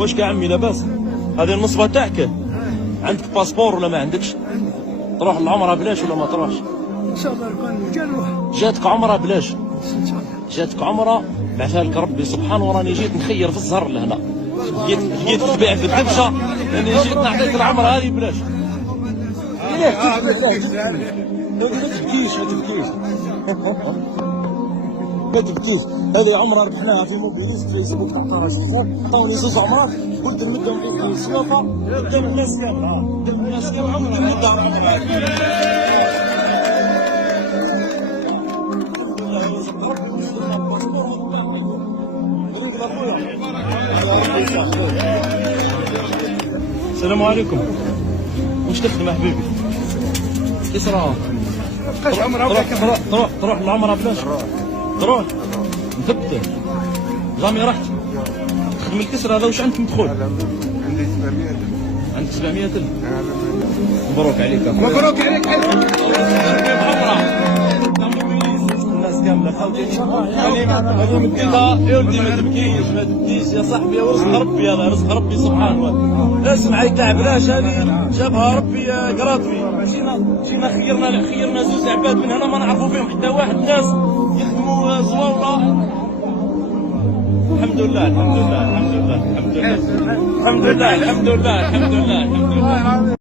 واش يا عمي لاباس؟ هذه النصبة تاعك. عندك باسبور ولا ما عندكش؟ تروح العمرة بلاش ولا ما تروحش؟ ان شاء الله نروح. جاتك عمرة بلاش؟ ان شاء الله. جاتك عمرة بعثها لك ربي سبحانه. وراني جيت نخير في الزهر لهنا، جيت تبيع في الدبشة، لاني جيت نعطيك العمرة هذه بلاش. ما تبكيش ما تبكيش. هذه عمره ربحناها في موبيليست فيسبوك تاع قراش. عطاوني زوج عمرات قلت نمدهم في السياطه قدام الناس كامله، قدام الناس كامله عمري نمدها ربحناها. السلام عليكم. واش تخدم يا حبيبي؟ كسرى. تروح العمره بلاش؟ تروح مثبت جامي رحت تخدم الكسر هذا. واش عندك مدخول؟ عندي 700. عندك 700 ألف. مبروك عليك. مبروك عليك. الناس كامله خاوتي هذه مديتها يا ولدي. ما تبكيش ما تبكيش يا صاحبي، ورزق ربي هذا، رزق ربي سبحانه وتعالى. اسمع تاع بلاش هذه جابها ربي قراطوي. جينا خيرنا زوج عباد من هنا ما نعرفوا فيهم حتى واحد، ناس يخدموا زواوره. الحمد لله الحمد لله الحمد لله الحمد لله الحمد لله الحمد لله الحمد لله الحمد لله.